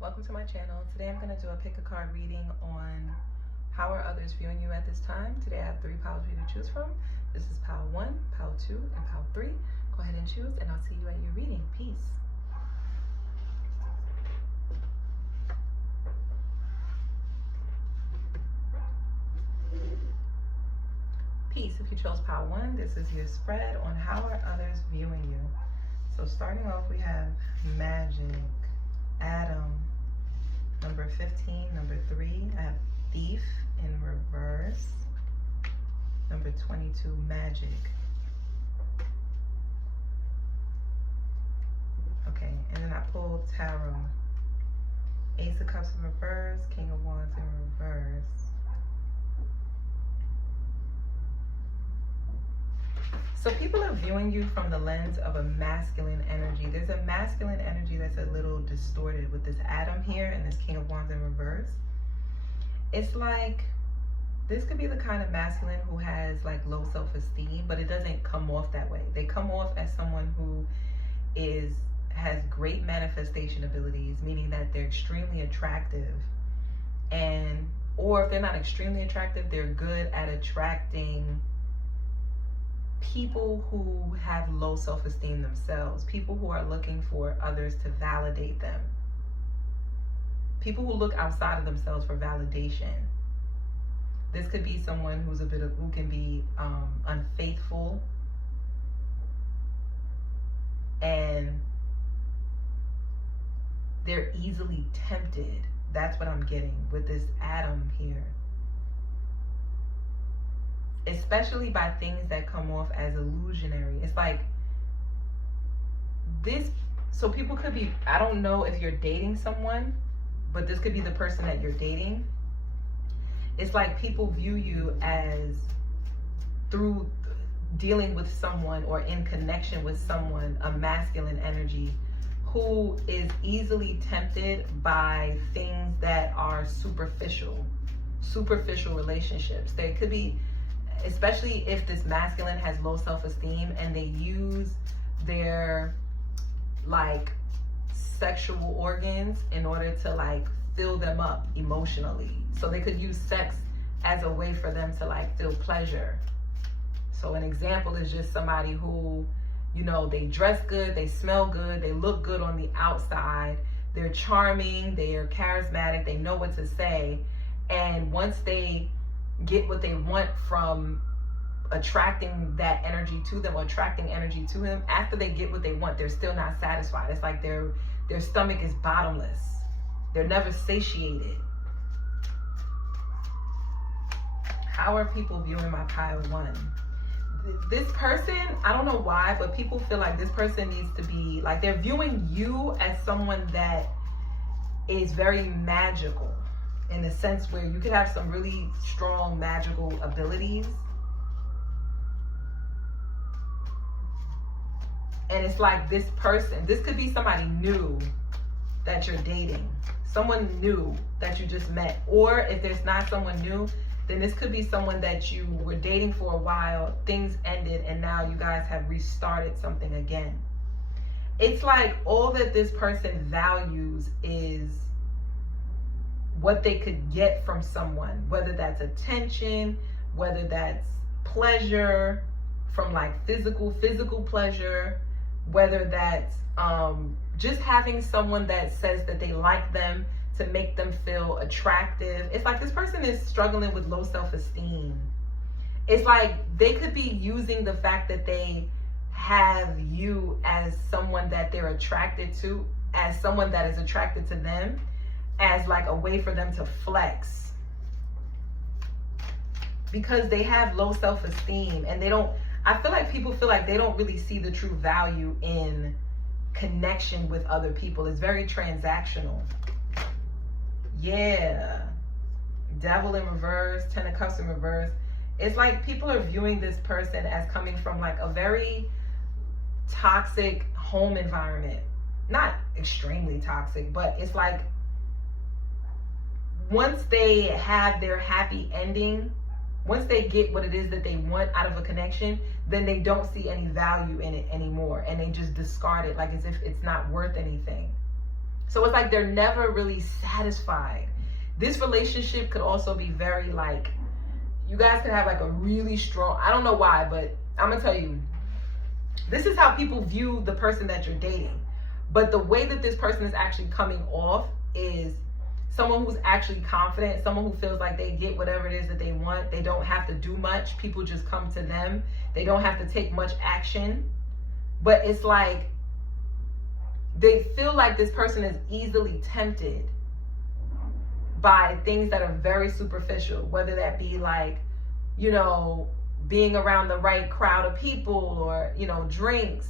Welcome to my channel. Today I'm going to do a pick a card reading on how are others viewing you at this time. Today I have 3 piles for you to choose from. This is pile 1, pile 2, and pile 3. Go ahead and choose and I'll see you at your reading. Peace. Peace. If you chose pile 1, this is your spread on how are others viewing you. So starting off, we have Magic, Adam, number 15, number 3. I have Thief in reverse, number 22, Magic. Okay, and then I pulled Tarot, Ace of Cups in reverse, King of Wands in reverse. So people are viewing you from the lens of a masculine energy. There's a masculine energy that's a little distorted with this Adam here and this King of Wands in reverse. It's like, this could be the kind of masculine who has like low self-esteem, but it doesn't come off that way. They come off as someone who has great manifestation abilities, meaning that they're extremely attractive. Or if they're not extremely attractive, they're good at attracting people who have low self-esteem themselves, people who are looking for others to validate them, people who look outside of themselves for validation. This could be someone who can be unfaithful, and they're easily tempted. That's what I'm getting with this Adam here. Especially by things that come off as illusionary. It's like this, so people could be, I don't know if you're dating someone, but this could be the person that you're dating. It's like people view you as, through dealing with someone or in connection with someone, a masculine energy who is easily tempted by things that are superficial relationships. There could be, especially if this masculine has low self-esteem and they use their like sexual organs in order to like fill them up emotionally. So they could use sex as a way for them to like feel pleasure. So an example is just somebody who, you know, they dress good, they smell good, they look good on the outside, they're charming, they're charismatic, they know what to say. And once they get what they want from attracting that energy to them or attracting energy to him, after they get what they want, they're still not satisfied. It's like their stomach is bottomless. They're never satiated. How are people viewing my pile 1? This person, I don't know why, but people feel like this person needs to be, like they're viewing you as someone that is very magical, in the sense where you could have some really strong magical abilities. And it's like this person, this could be somebody new that you're dating, someone new that you just met. Or if there's not someone new, then this could be someone that you were dating for a while, things ended, and now you guys have restarted something again. It's like all that this person values is what they could get from someone, whether that's attention, whether that's pleasure from like physical pleasure, whether that's just having someone that says that they like them to make them feel attractive. It's like this person is struggling with low self-esteem. It's like they could be using the fact that they have you as someone that they're attracted to, as someone that is attracted to them, as like a way for them to flex, because they have low self-esteem and I feel like people feel like they don't really see the true value in connection with other people. It's very transactional. Yeah. Devil in reverse, 10 of Cups in reverse. It's like people are viewing this person as coming from like a very toxic home environment. Not extremely toxic, but it's like once they have their happy ending, once they get what it is that they want out of a connection, then they don't see any value in it anymore, and they just discard it like as if it's not worth anything. So it's like they're never really satisfied. This relationship could also be very like, you guys could have like a really strong, I don't know why, but I'm gonna tell you, this is how people view the person that you're dating. But the way that this person is actually coming off is someone who's actually confident, someone who feels like they get whatever it is that they want. They don't have to do much. People just come to them. They don't have to take much action. But it's like they feel like this person is easily tempted by things that are very superficial, whether that be like, you know, being around the right crowd of people, or, you know, drinks,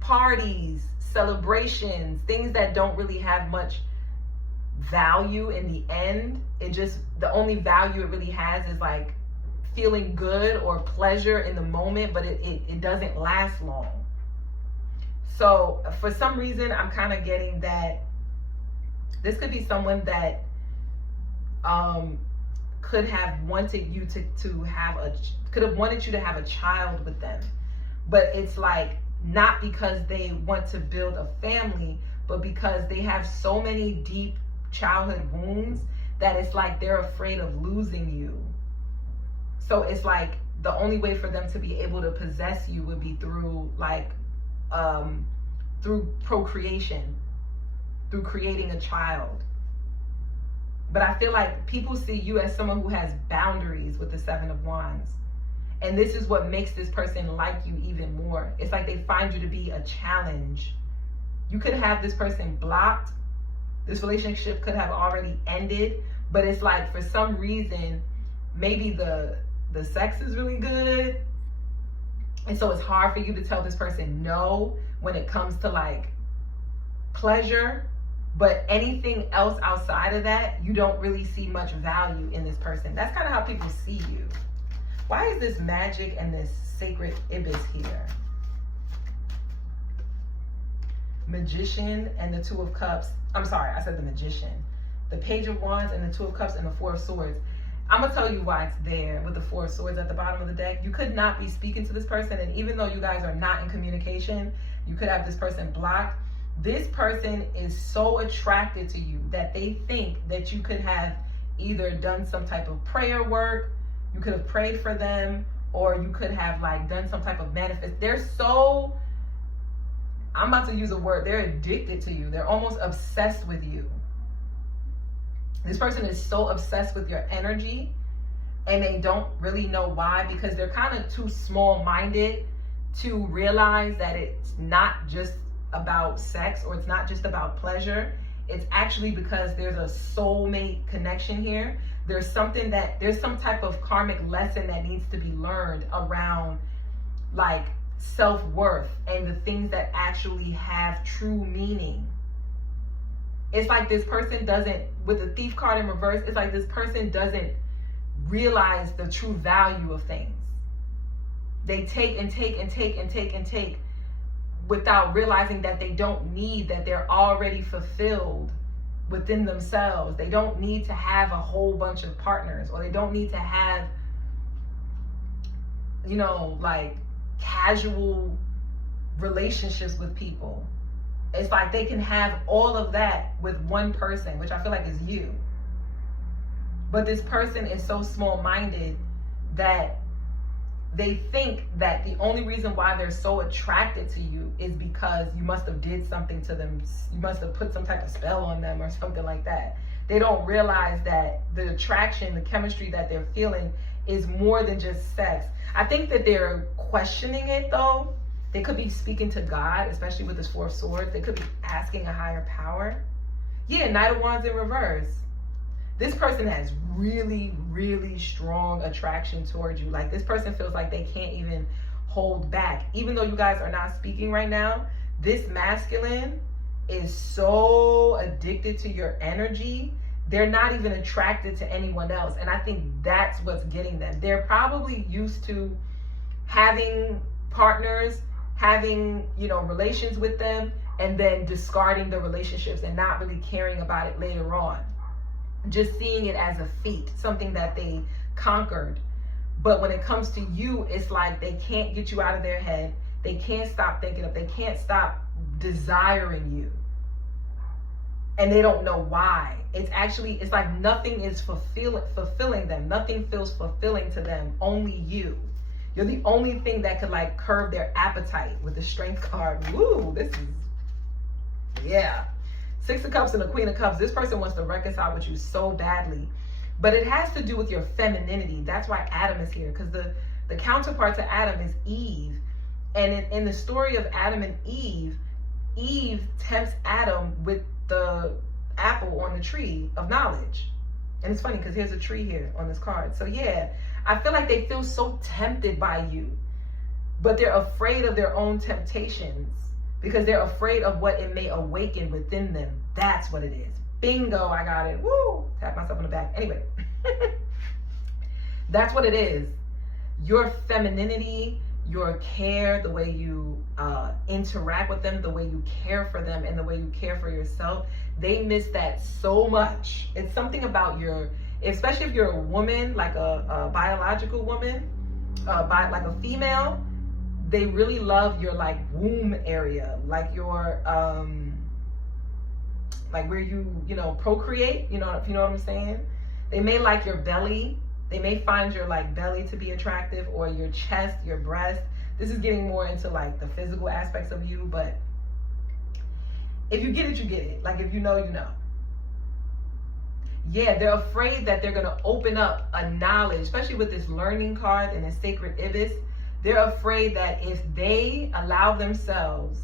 parties, celebrations, things that don't really have much value in the end. It just, the only value it really has is like feeling good or pleasure in the moment, but it doesn't last long. So for some reason, I'm kind of getting that this could be someone that could have wanted you to have a child with them, but it's like not because they want to build a family, but because they have so many deep childhood wounds that it's like they're afraid of losing you. So it's like the only way for them to be able to possess you would be through like through procreation, through creating a child. But I feel like people see you as someone who has boundaries with the Seven of Wands. And this is what makes this person like you even more. It's like they find you to be a challenge. You could have this person blocked. This relationship could have already ended. But it's like for some reason, maybe the sex is really good. And so it's hard for you to tell this person no when it comes to like pleasure. But anything else outside of that, you don't really see much value in this person. That's kind of how people see you. Why is this magic and this sacred ibis here? Magician and the Two of Cups. I'm sorry, I said the Magician. The Page of Wands and the Two of Cups and the Four of Swords. I'm going to tell you why it's there with the Four of Swords at the bottom of the deck. You could not be speaking to this person, and even though you guys are not in communication, you could have this person blocked. This person is so attracted to you that they think that you could have either done some type of prayer work, you could have prayed for them, or you could have like done some type of manifest. They're so, I'm about to use a word, they're addicted to you. They're almost obsessed with you. This person is so obsessed with your energy, and they don't really know why, because they're kind of too small-minded to realize that it's not just about sex, or it's not just about pleasure. It's actually because there's a soulmate connection here. There's some type of karmic lesson that needs to be learned around like self-worth and the things that actually have true meaning. It's like this person doesn't, with the Thief card in reverse, it's like this person doesn't realize the true value of things. They take and take and take and take and take without realizing that they don't need, that they're already fulfilled within themselves. They don't need to have a whole bunch of partners, or they don't need to have, you know, like casual relationships with people. It's like they can have all of that with one person, which I feel like is you. But this person is so small-minded that they think that the only reason why they're so attracted to you is because you must have did something to them. You must have put some type of spell on them or something like that. They don't realize that the attraction, the chemistry that they're feeling is more than just sex. I think that they're questioning it though. They could be speaking to God, especially with this Four of Swords. They could be asking a higher power. Yeah, Knight of Wands in reverse. This person has really, really strong attraction towards you. Like this person feels like they can't even hold back. Even though you guys are not speaking right now, this masculine is so addicted to your energy. They're not even attracted to anyone else. And I think that's what's getting them. They're probably used to having partners, having, you know, relations with them, and then discarding the relationships and not really caring about it later on. Just seeing it as a feat, something that they conquered. But when it comes to you, it's like they can't get you out of their head. They can't stop thinking of, they can't stop desiring you. and they don't know why. It's like nothing is fulfilling them. Nothing feels fulfilling to them. Only you. You're the only thing that could like curb their appetite with the Strength card. Woo, this is, yeah. Six of Cups and the Queen of Cups. This person wants to reconcile with you so badly. But it has to do with your femininity. That's why Adam is here. Because the counterpart to Adam is Eve. And in the story of Adam and Eve, Eve tempts Adam with the apple on the tree of knowledge. And it's funny because here's a tree here on this card. So yeah, I feel like they feel so tempted by you, but they're afraid of their own temptations because they're afraid of what it may awaken within them. That's what it is. Bingo, I got it. Woo! Tap myself on the back. Anyway, that's what it is. Your femininity, your care, the way you interact with them, the way you care for them, and the way you care for yourself, they miss that so much. It's something about especially if you're a woman, like a biological woman, like a female, they really love your like womb area, like your like where you procreate, if you know what I'm saying. They may like your belly. They may find your like belly to be attractive, or your chest, your breast. This is getting more into like the physical aspects of you, but if you get it, you get it. Like if you know, you know. Yeah, they're afraid that they're gonna open up a knowledge, especially with this learning card and the sacred ibis. They're afraid that if they allow themselves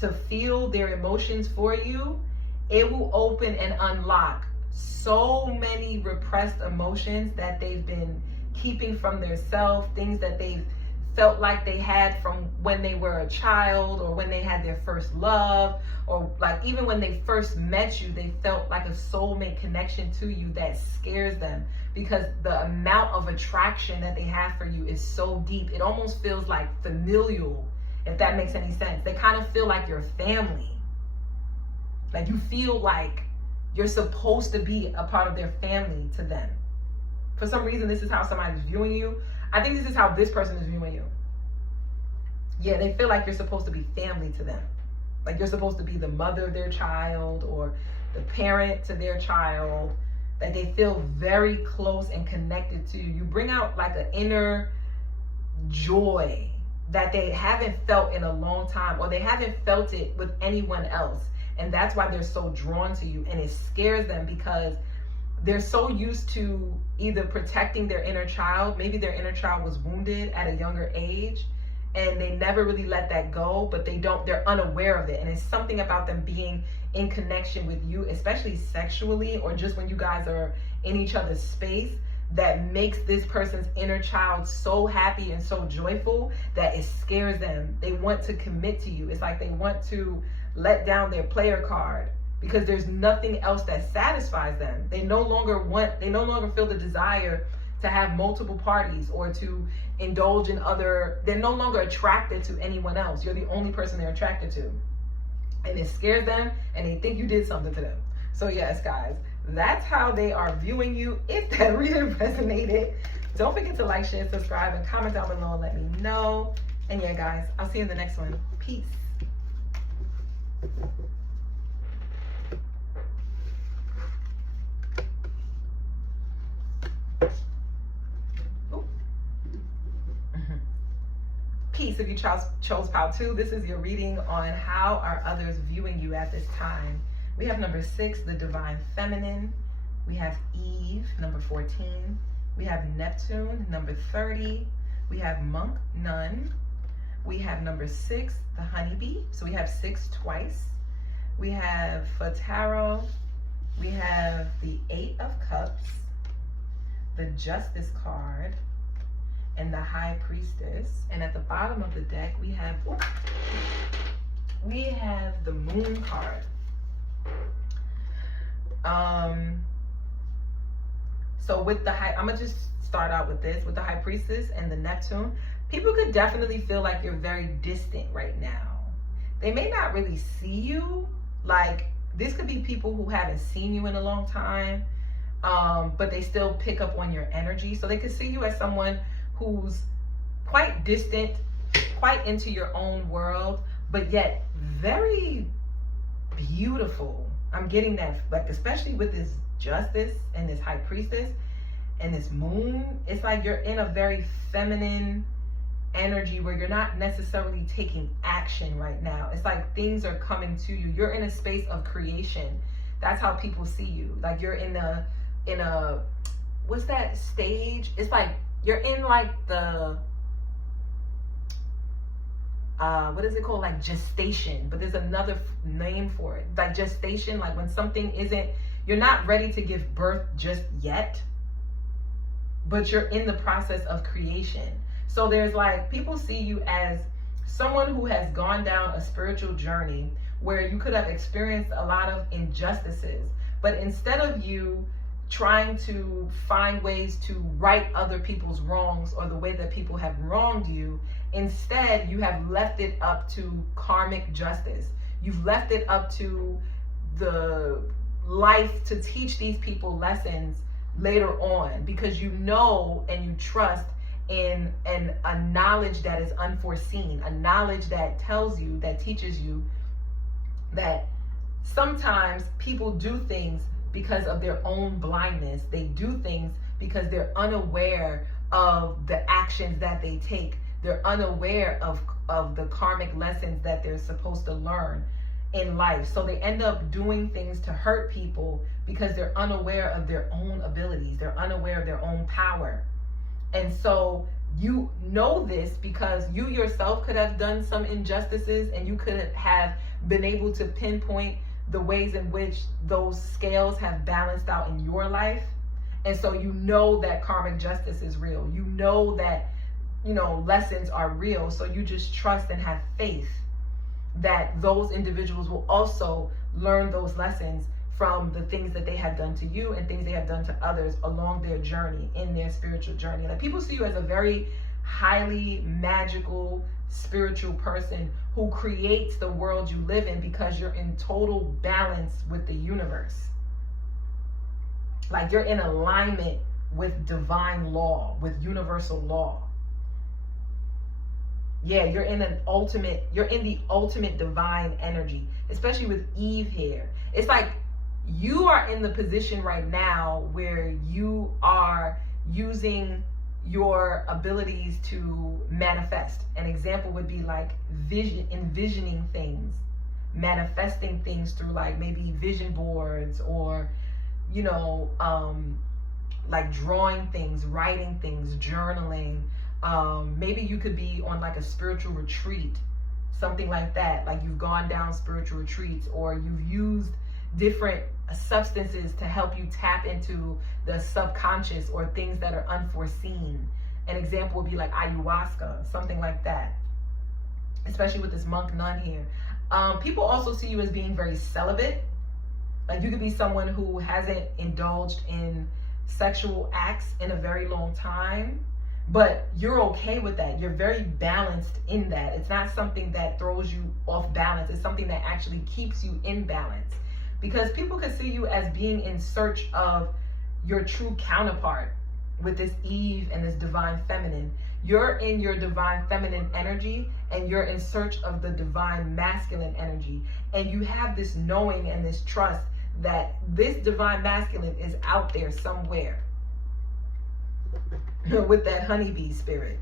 to feel their emotions for you, it will open and unlock so many repressed emotions that they've been keeping from their self, things that they've felt like they had from when they were a child, or when they had their first love, or like even when they first met you, they felt like a soulmate connection to you that scares them because the amount of attraction that they have for you is so deep. It almost feels like familial, if that makes any sense. They kind of feel like your family. Like you feel like you're supposed to be a part of their family to them. For some reason, this is how somebody's viewing you. I think this is how this person is viewing you. Yeah, they feel like you're supposed to be family to them. Like you're supposed to be the mother of their child or the parent to their child. That they feel very close and connected to you. You bring out like an inner joy that they haven't felt in a long time, or they haven't felt it with anyone else. And that's why they're so drawn to you. And it scares them because they're so used to either protecting their inner child. Maybe their inner child was wounded at a younger age and they never really let that go, but they're unaware of it. And it's something about them being in connection with you, especially sexually, or just when you guys are in each other's space, that makes this person's inner child so happy and so joyful that it scares them. They want to commit to you. It's like they want to let down their player card because there's nothing else that satisfies them. They no longer feel the desire to have multiple parties or to indulge in they're no longer attracted to anyone else. You're the only person they're attracted to. And it scares them and they think you did something to them. So yes, guys, that's how they are viewing you. If that reading resonated, don't forget to like, share, subscribe, and comment down below and let me know. And yeah, guys, I'll see you in the next one. Peace. Peace. If you chose pile 2, this is your reading on how are others viewing you at this time. We have number 6, the divine feminine. We have Eve, number 14. We have Neptune, number 30. We have monk, nun. We have number 6, the honeybee. So we have 6 twice. We have for tarot, we have the 8 of cups, the justice card, and the high priestess. And at the bottom of the deck, we have the moon card. So with the I'm gonna just start out with this, with the high priestess and the Neptune. People could definitely feel like you're very distant right now. They may not really see you. Like this could be people who haven't seen you in a long time, but they still pick up on your energy. So they could see you as someone who's quite distant, quite into your own world, but yet very beautiful. I'm getting that, like, especially with this justice and this high priestess and this moon, it's like you're in a very feminine energy where you're not necessarily taking action right now. It's like things are coming to you. You're in a space of creation. That's how people see you. Like you're in a what's that stage? It's like you're in like the what is it called? Like gestation, but there's another name for it. Like gestation, like when something isn't, you're not ready to give birth just yet, but you're in the process of creation. So there's like, people see you as someone who has gone down a spiritual journey where you could have experienced a lot of injustices, but instead of you trying to find ways to right other people's wrongs or the way that people have wronged you, instead you have left it up to karmic justice. You've left it up to the life to teach these people lessons later on, because you know and you trust in a knowledge that is unforeseen, a knowledge that tells you, that teaches you that sometimes people do things because of their own blindness. They do things because they're unaware of the actions that they take. They're unaware of the karmic lessons that they're supposed to learn in life. So they end up doing things to hurt people because they're unaware of their own abilities. They're unaware of their own power. And so you know this because you yourself could have done some injustices, and you could have been able to pinpoint the ways in which those scales have balanced out in your life. And so you know that karmic justice is real. You know that, you know, lessons are real. So you just trust and have faith that those individuals will also learn those lessons from the things that they have done to you and things they have done to others along their journey, in their spiritual journey. Like, people see you as a very highly magical spiritual person who creates the world you live in because you're in total balance with the universe. Like, you're in alignment with divine law, with universal law. Yeah, you're in the ultimate divine energy, especially with Eve here. It's like you are in the position right now where you are using your abilities to manifest. An example would be like envisioning things, manifesting things through like maybe vision boards, or, you know, like drawing things, writing things, journaling. Maybe you could be on like a spiritual retreat, something like that. Like you've gone down spiritual retreats, or you've used different substances to help you tap into the subconscious or things that are unforeseen. An example would be like ayahuasca, something like that, especially with this monk nun here. People also see you as being very celibate. Like you could be someone who hasn't indulged in sexual acts in a very long time, but you're okay with that. You're very balanced in that. It's not something that throws you off balance. It's something that actually keeps you in balance. Because people can see you as being in search of your true counterpart with this Eve and this divine feminine. You're in your divine feminine energy, and you're in search of the divine masculine energy. And you have this knowing and this trust that this divine masculine is out there somewhere with that honeybee spirit.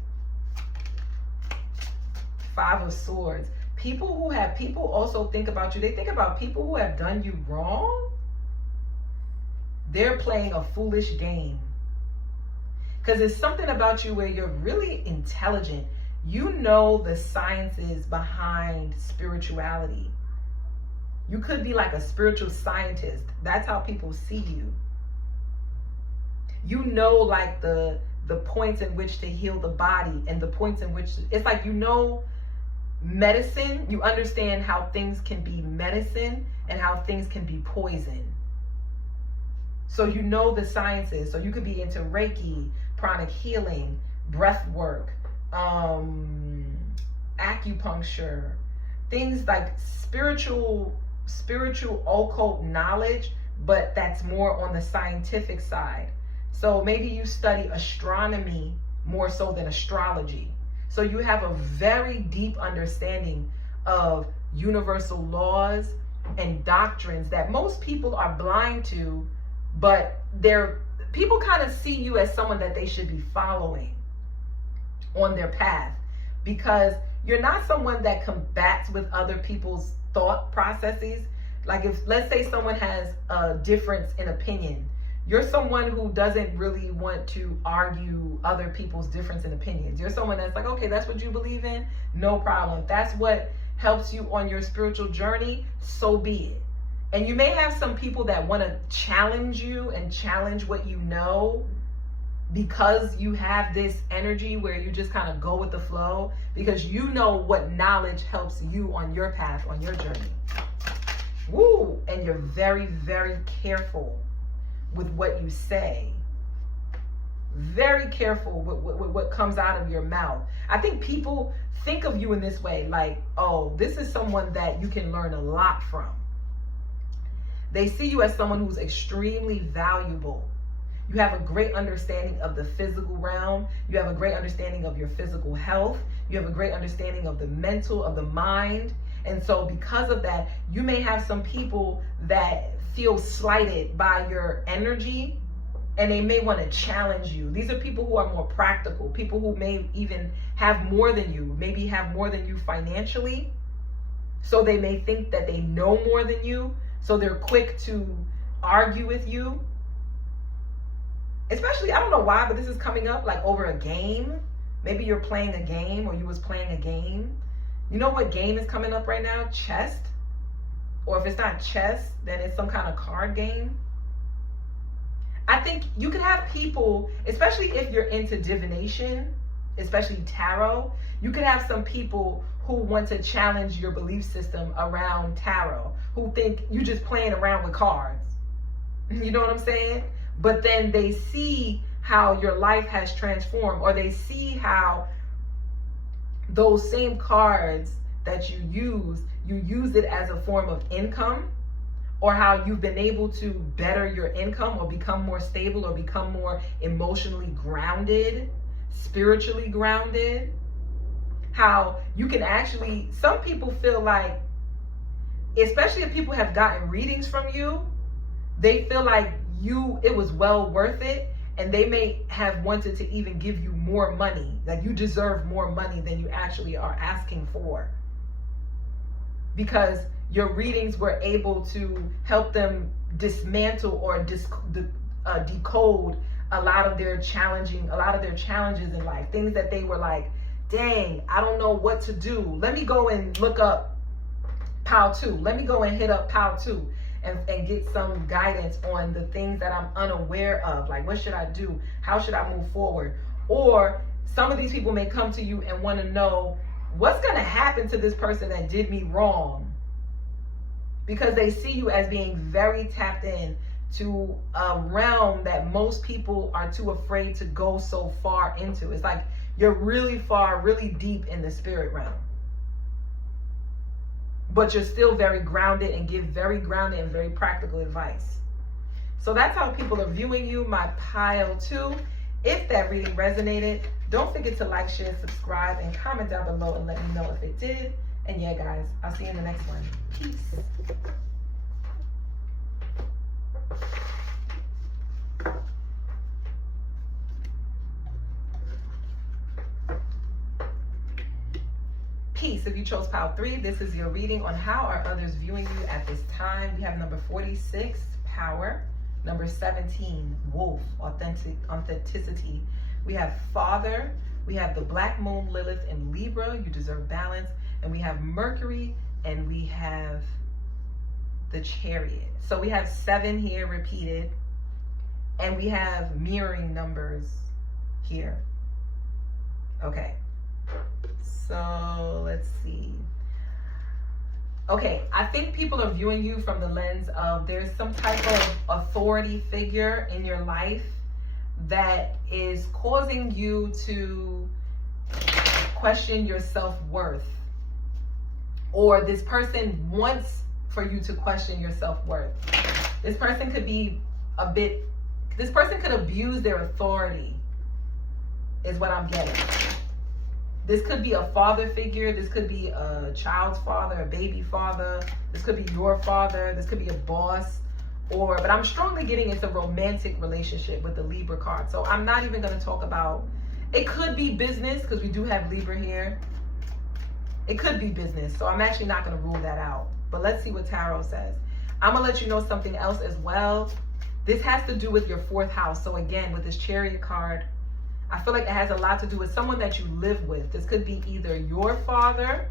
Five of Swords. People also think about you. They think about people who have done you wrong. They're playing a foolish game. Because there's something about you where you're really intelligent. You know the sciences behind spirituality. You could be like a spiritual scientist. That's how people see you. You know, like the points in which to heal the body, and the points in which it's like, you know, medicine. You understand how things can be medicine and how things can be poison. So you know the sciences. So you could be into Reiki, pranic healing, breath work, acupuncture, things like spiritual occult knowledge, but that's more on the scientific side. So maybe you study astronomy more so than astrology. So you have a very deep understanding of universal laws and doctrines that most people are blind to, but people kind of see you as someone that they should be following on their path, because you're not someone that combats with other people's thought processes. Like if, let's say someone has a difference in opinion, you're someone who doesn't really want to argue other people's difference in opinions. You're someone that's like, okay, that's what you believe in, no problem. If that's what helps you on your spiritual journey, so be it. And you may have some people that want to challenge you and challenge what you know, because you have this energy where you just kind of go with the flow, because you know what knowledge helps you on your path, on your journey. Woo! And you're very, very careful with what you say. Very careful with what comes out of your mouth. I think people think of you in this way, like, oh, this is someone that you can learn a lot from. They see you as someone who's extremely valuable. You have a great understanding of the physical realm. You have a great understanding of your physical health. You have a great understanding of the mental, of the mind. And so because of that, you may have some people that feel slighted by your energy, and they may want to challenge you. These are people who are more practical, people who may even have more than you, maybe have more than you financially. So they may think that they know more than you. So they're quick to argue with you. Especially, I don't know why, but this is coming up like over a game. Maybe you're playing a game, or you was playing a game. You know what game is coming up right now? Chess. Or if it's not chess, then it's some kind of card game. I think you could have people, especially if you're into divination, especially tarot, you could have some people who want to challenge your belief system around tarot, who think you're just playing around with cards. You know what I'm saying? But then they see how your life has transformed, or they see how those same cards that you use it as a form of income, or how you've been able to better your income, or become more stable, or become more emotionally grounded, spiritually grounded. How you can actually, some people feel like, especially if people have gotten readings from you, they feel like it was well worth it, and they may have wanted to even give you more money, like you deserve more money than you actually are asking for, because your readings were able to help them dismantle or decode a lot of their challenges in life, things that they were like, dang, I don't know what to do. Let me go and look up Pile 2. Let me go and hit up Pile 2. And get some guidance on the things that I'm unaware of. Like, what should I do? How should I move forward? Or some of these people may come to you and want to know what's going to happen to this person that did me wrong, because they see you as being very tapped in to a realm that most people are too afraid to go so far into. It's like you're really far, really deep in the spirit realm, but you're still very grounded and give very grounded and very practical advice. So that's how people are viewing you, my Pile 2. If that reading resonated, don't forget to like, share, subscribe, and comment down below and let me know if it did. And yeah, guys, I'll see you in the next one. Peace. Peace. If you chose Pile 3, this is your reading on how are others viewing you at this time. We have number 46, Power. Number 17, Wolf, Authenticity. We have Father. We have the Black Moon, Lilith, and Libra. You deserve balance. And we have Mercury, and we have the Chariot. So we have 7 here repeated, and we have mirroring numbers here. Okay. So let's see. Okay, I think people are viewing you from the lens of there's some type of authority figure in your life that is causing you to question your self-worth. Or this person wants for you to question your self-worth. This person could be this person could abuse their authority, is what I'm getting. This could be a father figure. This could be a child's father, a baby father. This could be your father. This could be a boss. But I'm strongly getting it's a romantic relationship with the Libra card. So I'm not even going to talk about, it could be business because we do have Libra here. It could be business. So I'm actually not going to rule that out. But let's see what Tarot says. I'm going to let you know something else as well. This has to do with your 4th house. So again, with this Chariot card, I feel like it has a lot to do with someone that you live with. This could be either your father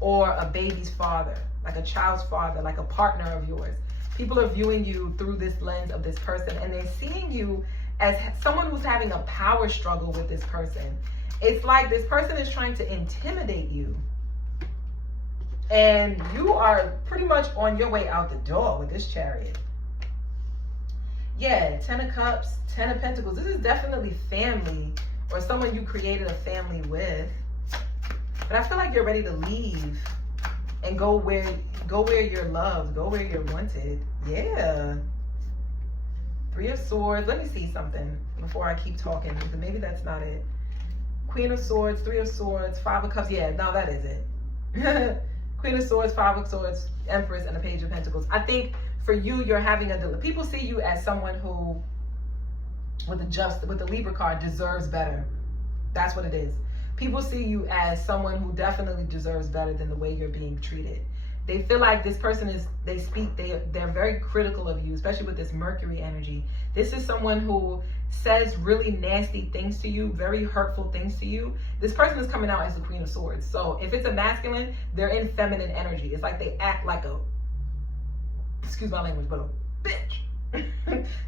or a baby's father, like a child's father, like a partner of yours. People are viewing you through this lens of this person, and they're seeing you as someone who's having a power struggle with this person. It's like this person is trying to intimidate you, and you are pretty much on your way out the door with this Chariot. Yeah, 10 of Cups, 10 of Pentacles. This is definitely family or someone you created a family with. But I feel like you're ready to leave and go where you're loved, go where you're wanted. Yeah. 3 of Swords. Let me see something before I keep talking, because maybe that's not it. Queen of Swords, 3 of Swords, 5 of Cups. Yeah, no, that is it. Queen of Swords, 5 of Swords, Empress, and a Page of Pentacles. I think for you, you're having people see you as someone who, with the Libra card, deserves better. That's what it is. People see you as someone who definitely deserves better than the way you're being treated. They feel like this person they're very critical of you, especially with this Mercury energy. This is someone who says really nasty things to you, very hurtful things to you. This person is coming out as the Queen of Swords. So if it's a masculine, they're in feminine energy. It's like they act like a, excuse my language, but a bitch.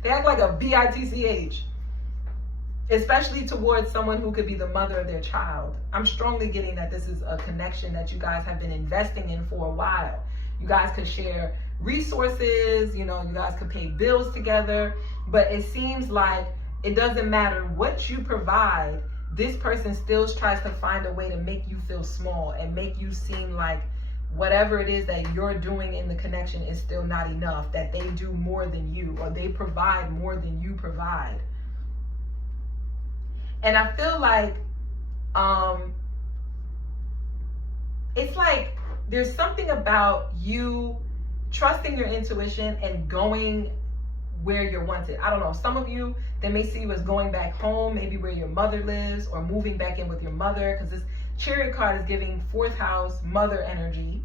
They act like a bitch. Especially towards someone who could be the mother of their child. I'm strongly getting that this is a connection that you guys have been investing in for a while. You guys could share resources, you guys could pay bills together, but it seems like it doesn't matter what you provide, this person still tries to find a way to make you feel small and make you seem like whatever it is that you're doing in the connection is still not enough, that they do more than you, or they provide more than you provide. And I feel like it's like there's something about you trusting your intuition and going where you're wanted. I don't know. Some of you, they may see you as going back home, maybe where your mother lives, or moving back in with your mother, because this Chariot card is giving 4th house mother energy,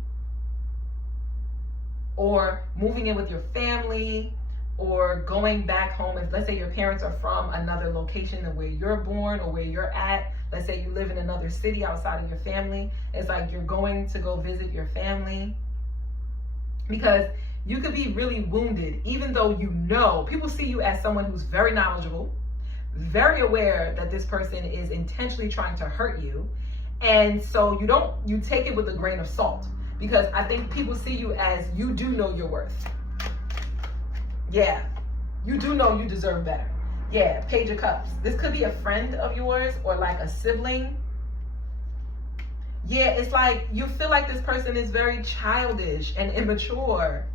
or moving in with your family, or going back home. If let's say your parents are from another location than where you're born or where you're at, let's say you live in another city outside of your family, it's like you're going to go visit your family, because you could be really wounded, even though people see you as someone who's very knowledgeable, very aware that this person is intentionally trying to hurt you. And so you take it with a grain of salt, because I think people see you as you do know your worth. Yeah, you do know you deserve better. Yeah, Page of Cups. This could be a friend of yours or like a sibling. Yeah, it's like you feel like this person is very childish and immature,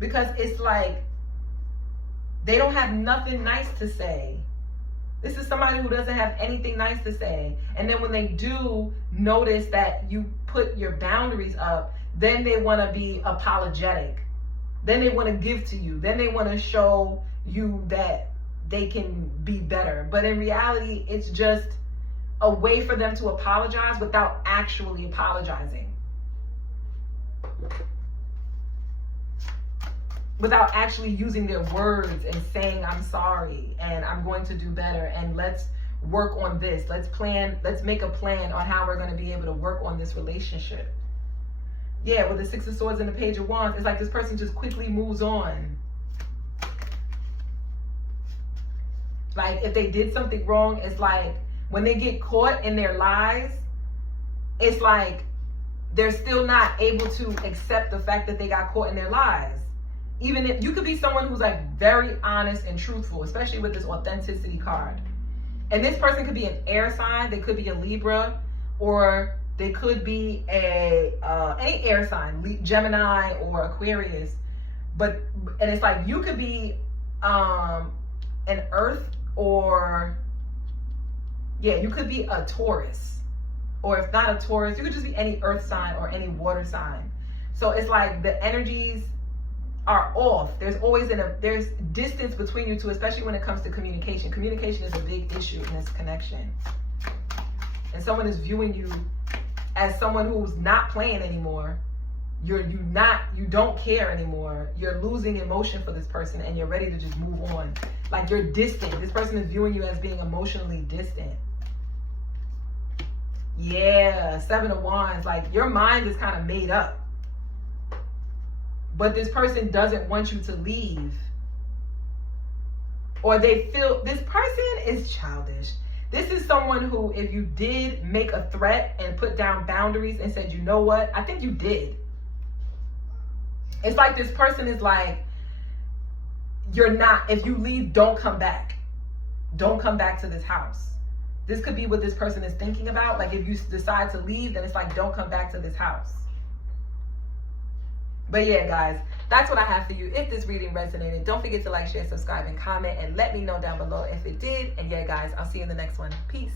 because it's like they don't have nothing nice to say. This is somebody who doesn't have anything nice to say. And then when they do notice that you put your boundaries up, then they want to be apologetic. Then they want to give to you. Then they want to show you that they can be better. But in reality, it's just a way for them to apologize without actually apologizing. Without actually using their words and saying, I'm sorry and I'm going to do better and let's work on this. Let's make a plan on how we're going to be able to work on this relationship. Yeah, with the 6 of Swords and the Page of Wands, it's like this person just quickly moves on. Like if they did something wrong, it's like when they get caught in their lies, it's like they're still not able to accept the fact that they got caught in their lies. Even if you could be someone who's like very honest and truthful, especially with this authenticity card. And this person could be an air sign, they could be a Libra, or they could be any air sign, Gemini or Aquarius. And it's like you could be an earth or Yeah, you could be a Taurus. Or if not a Taurus, you could just be any earth sign or any water sign. So it's like the energies are off. There's always there's distance between you two, especially when it comes to communication. Communication is a big issue in this connection. And someone is viewing you as someone who's not playing anymore. You don't care anymore. You're losing emotion for this person and you're ready to just move on. Like you're distant. This person is viewing you as being emotionally distant. Yeah, 7 of Wands. Like your mind is kind of made up. But this person doesn't want you to leave. Or they feel this person is childish. This is someone who, if you did make a threat and put down boundaries and said, you know what, I think you did. It's like this person is like, you're not, if you leave, don't come back. Don't come back to this house. This could be what this person is thinking about. Like if you decide to leave, then it's like, don't come back to this house. But yeah, guys, that's what I have for you. If this reading resonated, don't forget to like, share, subscribe, and comment, and let me know down below if it did. And yeah, guys, I'll see you in the next one. Peace.